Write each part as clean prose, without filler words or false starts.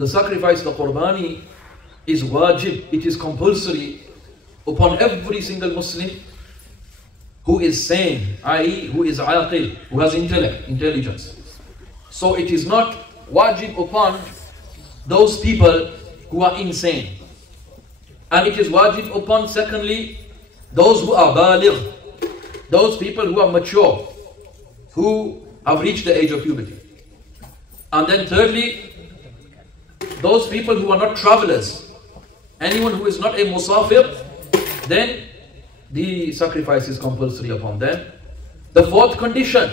the sacrifice, the Qurbani, is wajib, it is compulsory upon every single Muslim who is sane, i.e. who is aqil, who has intelligence. So it is not wajib upon those people who are insane. And it is wajib upon, secondly, those who are baligh, those people who are mature, who have reached the age of puberty. And then thirdly, those people who are not travelers. Anyone who is not a musafir, then the sacrifice is compulsory upon them. The fourth condition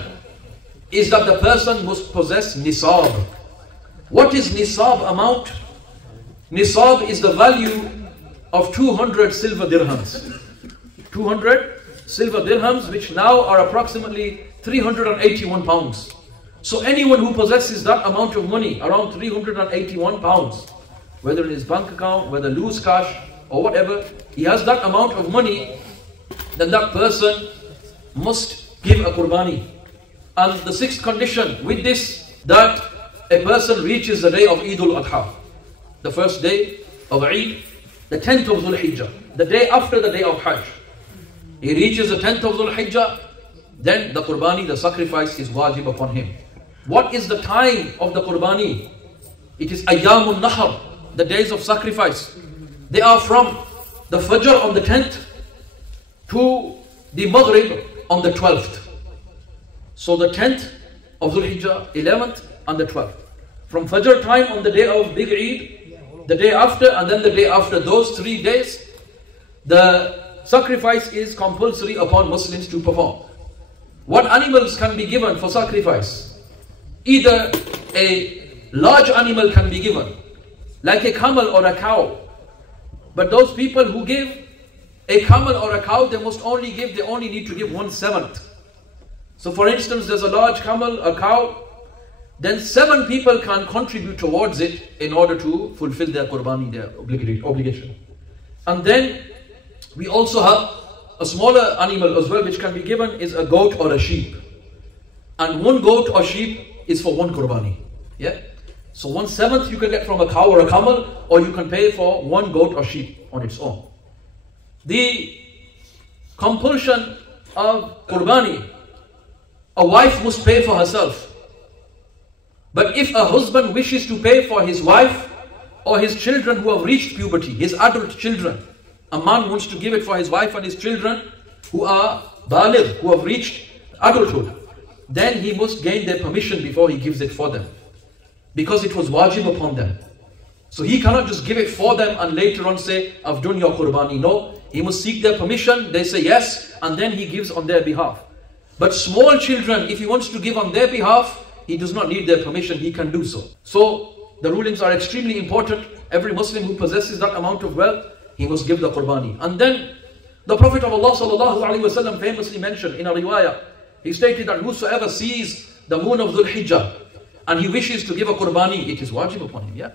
is that the person must possess nisab. What is nisab amount? Nisab is the value of 200 silver dirhams. 200 silver dirhams, which now are approximately 381 pounds. So anyone who possesses that amount of money, around 381 pounds, whether in his bank account, whether loose cash or whatever, he has that amount of money, then that person must give a Qurbani. And the sixth condition with this, that a person reaches the day of Eid-ul-Adha, the first day of Eid, the 10th of Dhul-Hijjah, the day after the day of Hajj. He reaches the 10th of Dhul-Hijjah, then the Qurbani, the sacrifice, is wajib upon him. What is the time of the Qurbani? It is Ayyamun Nahar, the days of sacrifice. They are from the Fajr on the 10th to the Maghrib on the 12th. So the 10th of Dhul-Hijjah, 11th and the 12th. From Fajr time on the day of Big Eid, the day after, and then the day after, those 3 days, the sacrifice is compulsory upon Muslims to perform. What animals can be given for sacrifice? Either a large animal can be given, like a camel or a cow. But those people who give a camel or a cow, they only need to give 1/7. So for instance, there's a large camel, a cow, then 7 people can contribute towards it in order to fulfill their Qurbani, their obligation. And then we also have a smaller animal as well, which can be given, is a goat or a sheep. And 1 goat or sheep is for 1 Qurbani. Yeah? So 1/7 you can get from a cow or a camel, or you can pay for 1 goat or sheep on its own. The compulsion of Qurbani, a wife must pay for herself. But if a husband wishes to pay for his wife or his children who have reached puberty, his adult children, a man wants to give it for his wife and his children who are baligh, who have reached adulthood, then he must gain their permission before he gives it for them, because it was wajib upon them. So he cannot just give it for them and later on say, I've done your Qurbani. No, he must seek their permission. They say yes, and then he gives on their behalf. But small children, if he wants to give on their behalf, he does not need their permission, he can do so. So the rulings are extremely important. Every Muslim who possesses that amount of wealth, he must give the Qurbani. And then the Prophet of Allah ﷺ famously mentioned in a riwayah, he stated that whosoever sees the moon of Dhul-Hijjah and he wishes to give a Qurbani, it is wajib upon him, yeah?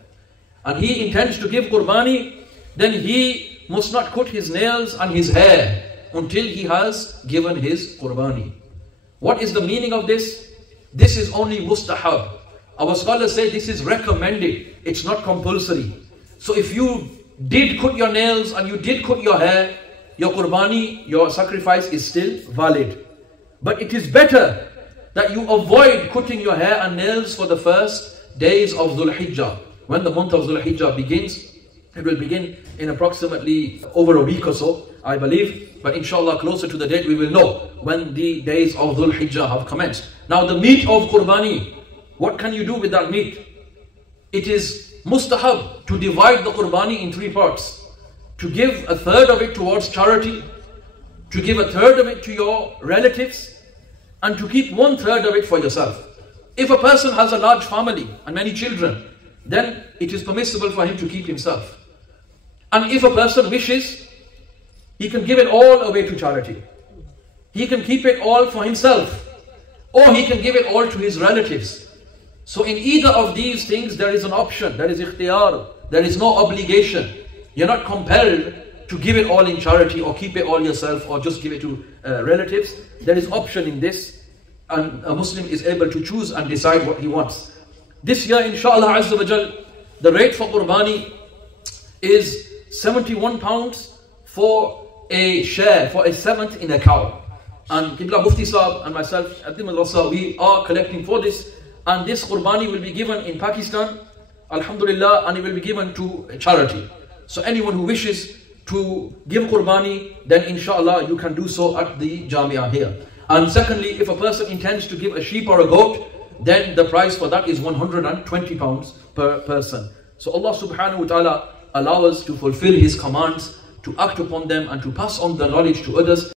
And he intends to give Qurbani, then he must not cut his nails and his hair until he has given his Qurbani. What is the meaning of this? This is only mustahab. Our scholars say this is recommended. It's not compulsory. So if you did cut your nails and you did cut your hair, your Qurbani, your sacrifice is still valid. But it is better that you avoid cutting your hair and nails for the first days of Dhul-Hijjah. When the month of Dhul-Hijjah begins, it will begin in approximately over a week or so, I believe. But inshallah, closer to the date, we will know when the days of Dhul-Hijjah have commenced. Now the meat of Qurbani, what can you do with that meat? It is mustahab to divide the Qurbani in 3 parts. To give 1/3 of it towards charity, to give 1/3 of it to your relatives, and to keep 1/3 of it for yourself. If a person has a large family and many children, then it is permissible for him to keep himself. And if a person wishes, he can give it all away to charity. He can keep it all for himself, or he can give it all to his relatives. So in either of these things, there is an option, there is ikhtiyar, there is no obligation. You're not compelled to give it all in charity or keep it all yourself or just give it to relatives. There is option in this, and a Muslim is able to choose and decide what he wants. This year, inshallah azza wa jal, The rate for Qurbani is £71 for a share, for a seventh in a cow. And Qibla Mufti Sahab and myself at the Madrasa, we are collecting for this. And this Qurbani will be given in Pakistan, Alhamdulillah, and it will be given to a charity. So anyone who wishes to give Qurbani, then inshallah you can do so at the Jamia here. And secondly, if a person intends to give a sheep or a goat, then the price for that is £120 per person. So Allah subhanahu wa ta'ala allow us to fulfill His commands, to act upon them and to pass on the knowledge to others.